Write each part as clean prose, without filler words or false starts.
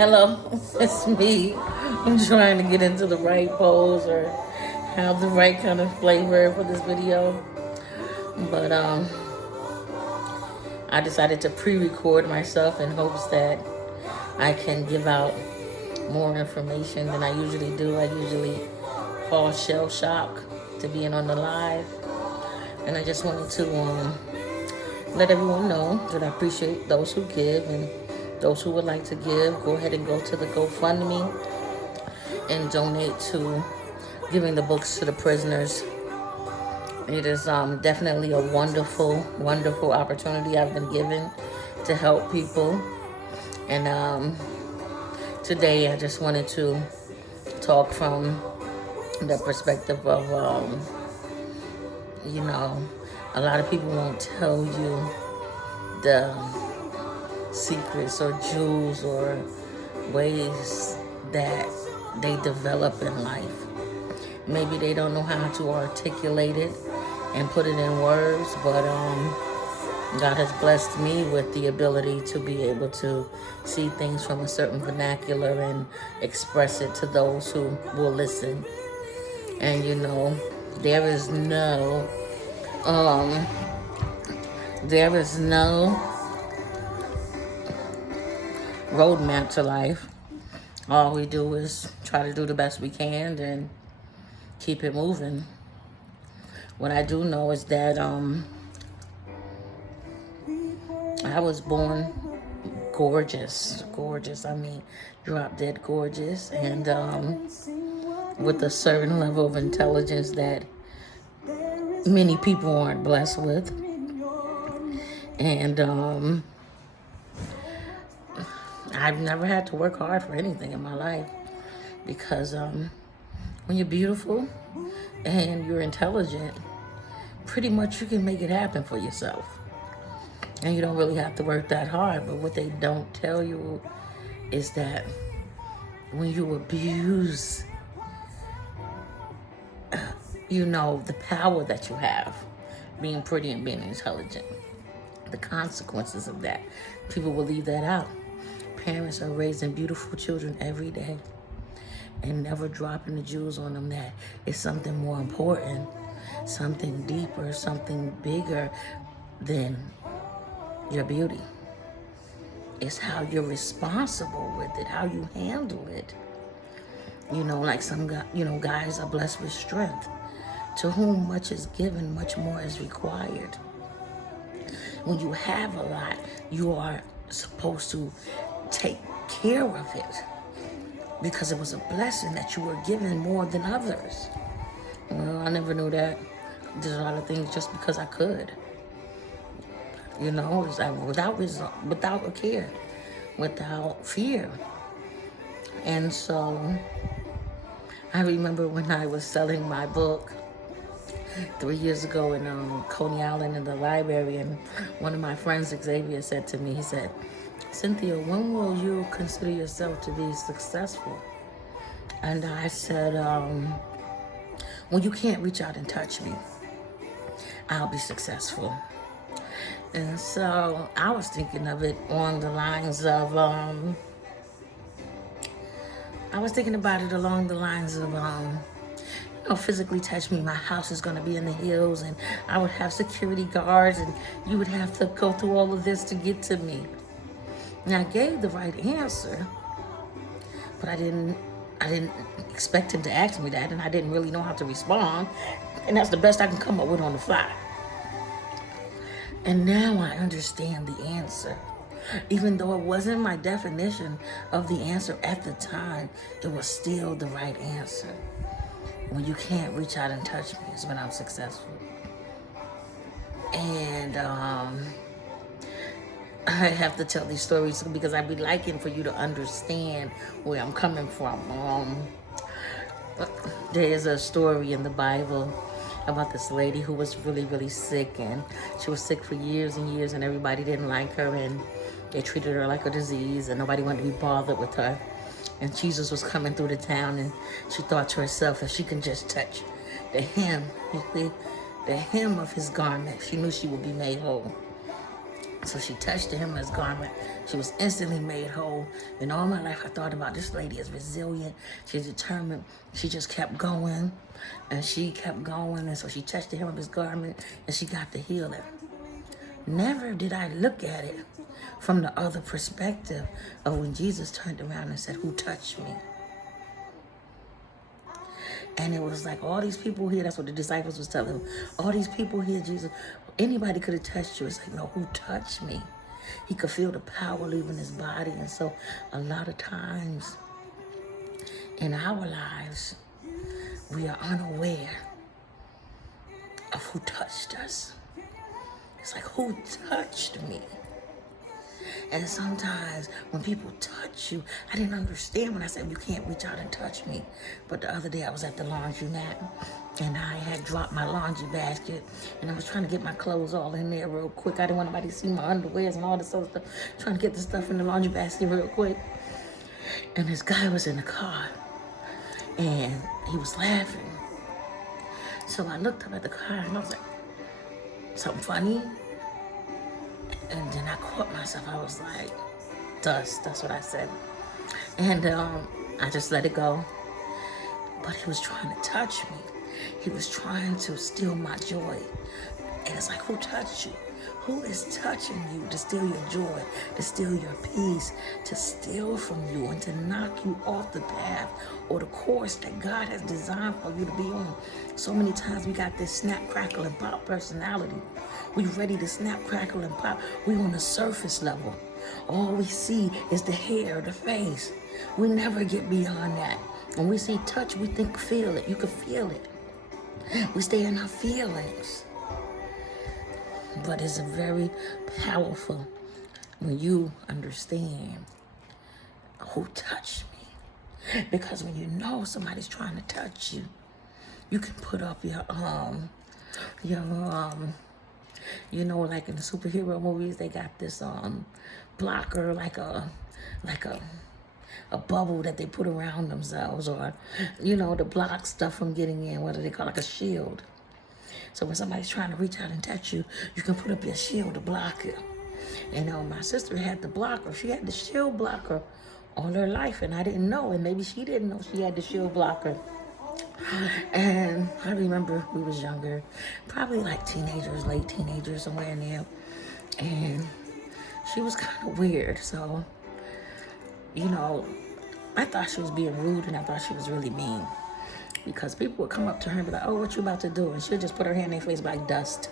Hello, it's me. I'm trying to get into the right pose or have the right kind of flavor for this video. But I decided to pre-record myself in hopes that I can give out more information than I usually do. I usually fall shell shock to being on the live. And I just wanted to let everyone know that I appreciate those who give, and those who would like to give, go ahead and go to the GoFundMe and donate to giving the books to the prisoners. It is definitely a wonderful, wonderful opportunity I've been given to help people. And today I just wanted to talk from the perspective of, a lot of people won't tell you the secrets or jewels or ways that they develop in life. Maybe they don't know how to articulate it and put it in words, but God has blessed me with the ability to be able to see things from a certain vernacular and express it to those who will listen. And there is no roadmap to life. All we do is try to do the best we can and keep it moving. What I do know is that I was born gorgeous. I mean, drop dead gorgeous, and with a certain level of intelligence that many people aren't blessed with. And I've never had to work hard for anything in my life, because when you're beautiful and you're intelligent, pretty much you can make it happen for yourself. And you don't really have to work that hard. But what they don't tell you is that when you abuse, the power that you have, being pretty and being intelligent, the consequences of that, people will leave that out. Parents are raising beautiful children every day and never dropping the jewels on them that it's something more important, something deeper, something bigger than your beauty. It's how you're responsible with it, how you handle it. Like some guys are blessed with strength. To whom much is given, much more is required. When you have a lot, you are supposed to take care of it, because it was a blessing that you were given more than others. Well, I never knew that. Did a lot of things just because I could. Without a care, without fear. And so I remember when I was selling my book 3 years ago in Coney Island in the library, and one of my friends, Xavier, said to me, he said, "Cynthia, when will you consider yourself to be successful?" And I said, when you can't reach out and touch me, I'll be successful. And so I was thinking of it on the lines of, physically touch me. My house is going to be in the hills, and I would have security guards, and you would have to go through all of this to get to me. And I gave the right answer, but I didn't expect him to ask me that, and I didn't really know how to respond. And that's the best I can come up with on the fly. And now I understand the answer. Even though it wasn't my definition of the answer at the time, it was still the right answer. When you can't reach out and touch me is when I'm successful. And I have to tell these stories because I'd be liking for you to understand where I'm coming from. There is a story in the Bible about this lady who was really, really sick, and she was sick for years and years, and everybody didn't like her, and they treated her like a disease, and nobody wanted to be bothered with her. And Jesus was coming through the town, and she thought to herself, if she can just touch the hem of his garment, she knew she would be made whole. So she touched him in his garment. She was instantly made whole. And all my life I thought about this lady is resilient. She's determined. She just kept going. And she kept going. And so she touched the hem of his garment and she got the healing. Never did I look at it from the other perspective of when Jesus turned around and said, "Who touched me?" And it was like all these people here, that's what the disciples was telling him. All these people here, Jesus, anybody could have touched you. It's like, no, who touched me? He could feel the power leaving his body. And so a lot of times in our lives, we are unaware of who touched us. It's like, who touched me? And sometimes when people touch you, I didn't understand when I said, you can't reach out and touch me. But the other day I was at the laundromat and I had dropped my laundry basket and I was trying to get my clothes all in there real quick. I didn't want nobody to see my underwears and all this other stuff. Trying to get the stuff in the laundry basket real quick. And this guy was in the car and he was laughing. So I looked up at the car and I was like, something funny? And then I caught myself. I was like, dust. That's what I said. And I just let it go. But he was trying to touch me. He was trying to steal my joy. And it's like, who touched you? Who is touching you to steal your joy, to steal your peace, to steal from you and to knock you off the path or the course that God has designed for you to be on? So many times we got this snap, crackle, and pop personality. We ready to snap, crackle, and pop. We on the surface level. All we see is the hair, the face. We never get beyond that. When we see touch, we think feel it. You can feel it. We stay in our feelings. But it's very powerful when you understand who touched me. Because when you know somebody's trying to touch you, you can put up your you know, like in the superhero movies, they got this blocker, like a bubble that they put around themselves, or you know, to block stuff from getting in. What do they call, like a shield? So when somebody's trying to reach out and touch you, you can put up your shield to block it. And my sister had the blocker. She had the shield blocker all her life, and I didn't know, and maybe she didn't know she had the shield blocker. And I remember we was younger, probably like teenagers, late teenagers, somewhere in there. And she was kind of weird. So, you know, I thought she was being rude and I thought she was really mean. Because people would come up to her and be like, oh, what you about to do? And she'll just put her hand in their face like dust.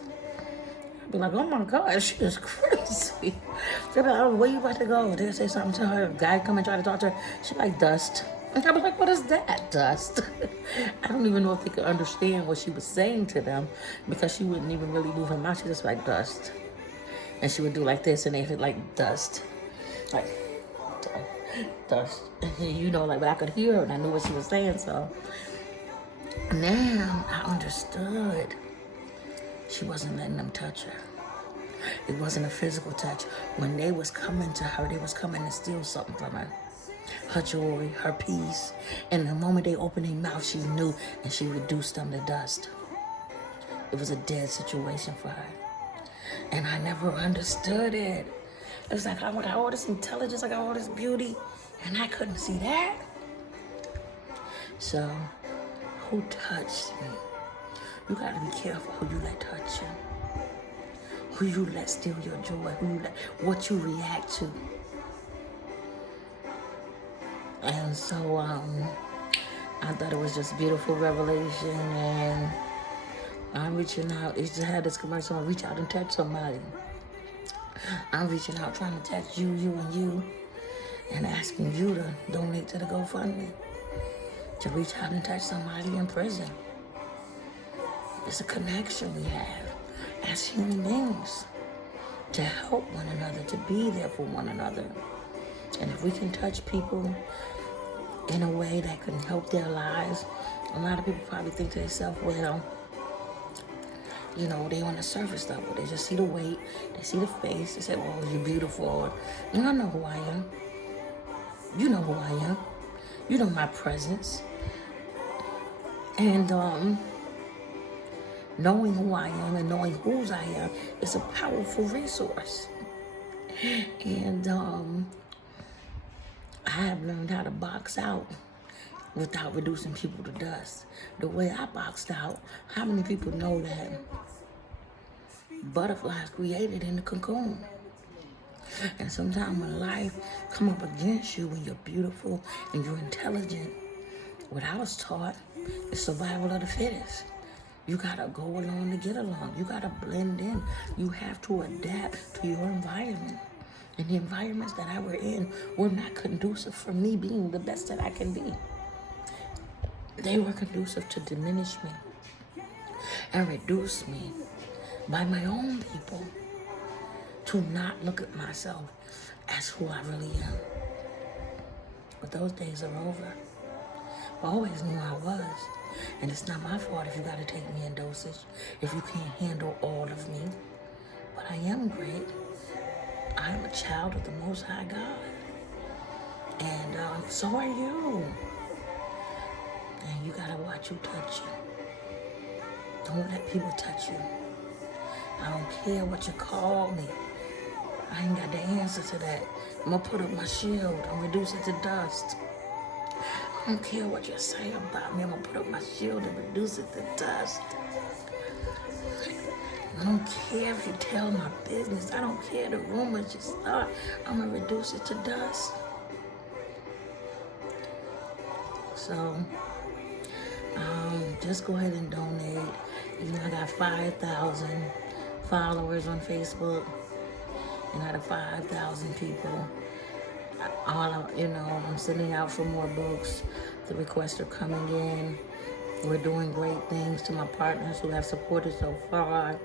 I'd be like, oh my God, she is crazy. They'd be like, oh, where you about to go? They'll say something to her. A guy come and try to talk to her. She's like, dust. And I'd be like, what is that, dust? I don't even know if they could understand what she was saying to them because she wouldn't even really move her mouth. She just like dust. And she would do like this and they would like dust. Like, dust. You know, like, but I could hear her and I knew what she was saying, so. Now I understood she wasn't letting them touch her. It wasn't a physical touch. When they was coming to her, they was coming to steal something from her. Her jewelry, her peace. And the moment they opened their mouth, she knew and she reduced them to dust. It was a dead situation for her. And I never understood it. It was like, I got all this intelligence, I got all this beauty, and I couldn't see that. So, who touched me? You gotta be careful who you let touch you. Who you let steal your joy. Who you let, what you react to. And so, I thought it was just beautiful revelation, and I'm reaching out. It's just had this commercial on reach out and touch somebody. I'm reaching out, trying to touch you, and you, and asking you to donate to the GoFundMe. To reach out and touch somebody in prison. It's a connection we have as human beings to help one another, to be there for one another. And if we can touch people in a way that can help their lives, a lot of people probably think to themselves, well, you know, they on the surface level. They just see the weight, they see the face, they say, oh, you're beautiful. And I know who I am. You know who I am. You know my presence. And knowing who I am and knowing whose I am is a powerful resource. And I have learned how to box out without reducing people to dust. The way I boxed out, how many people know that butterflies created in the cocoon? And sometimes when life come up against you, when you're beautiful and you're intelligent, what I was taught is survival of the fittest. You gotta go along to get along. You gotta blend in. You have to adapt to your environment. And the environments that I were in were not conducive for me being the best that I can be. They were conducive to diminish me and reduce me by my own people to not look at myself as who I really am. But those days are over. I always knew I was. And it's not my fault if you gotta take me in dosage, if you can't handle all of me. But I am great. I'm a child of the Most High God. And so are you. And you gotta watch who touch you. Don't let people touch you. I don't care what you call me. I ain't got the answer to that. I'm gonna put up my shield and reduce it to dust. I don't care what you say about me. I'm gonna put up my shield and reduce it to dust. I don't care if you tell my business. I don't care the rumors you start. I'm gonna reduce it to dust. So, just go ahead and donate. You know, I got 5,000 followers on Facebook, and out of 5,000 people, I'm sending out for more books. The requests are coming in. We're doing great things to my partners who have supported so far.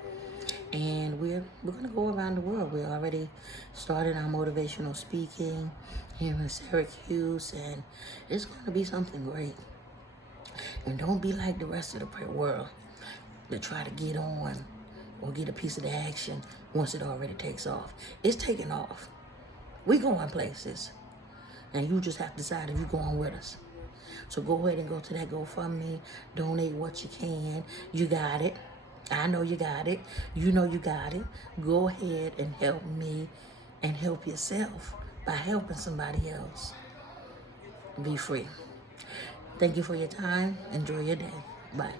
And we're going to go around the world. We already started our motivational speaking here in Syracuse, and it's going to be something great. And don't be like the rest of the world that try to get on or get a piece of the action once it already takes off. It's taking off. We going places, and you just have to decide if you're going with us. So go ahead and go to that GoFundMe, donate what you can. You got it. I know you got it. You know you got it. Go ahead and help me and help yourself by helping somebody else. Be free. Thank you for your time. Enjoy your day. Bye.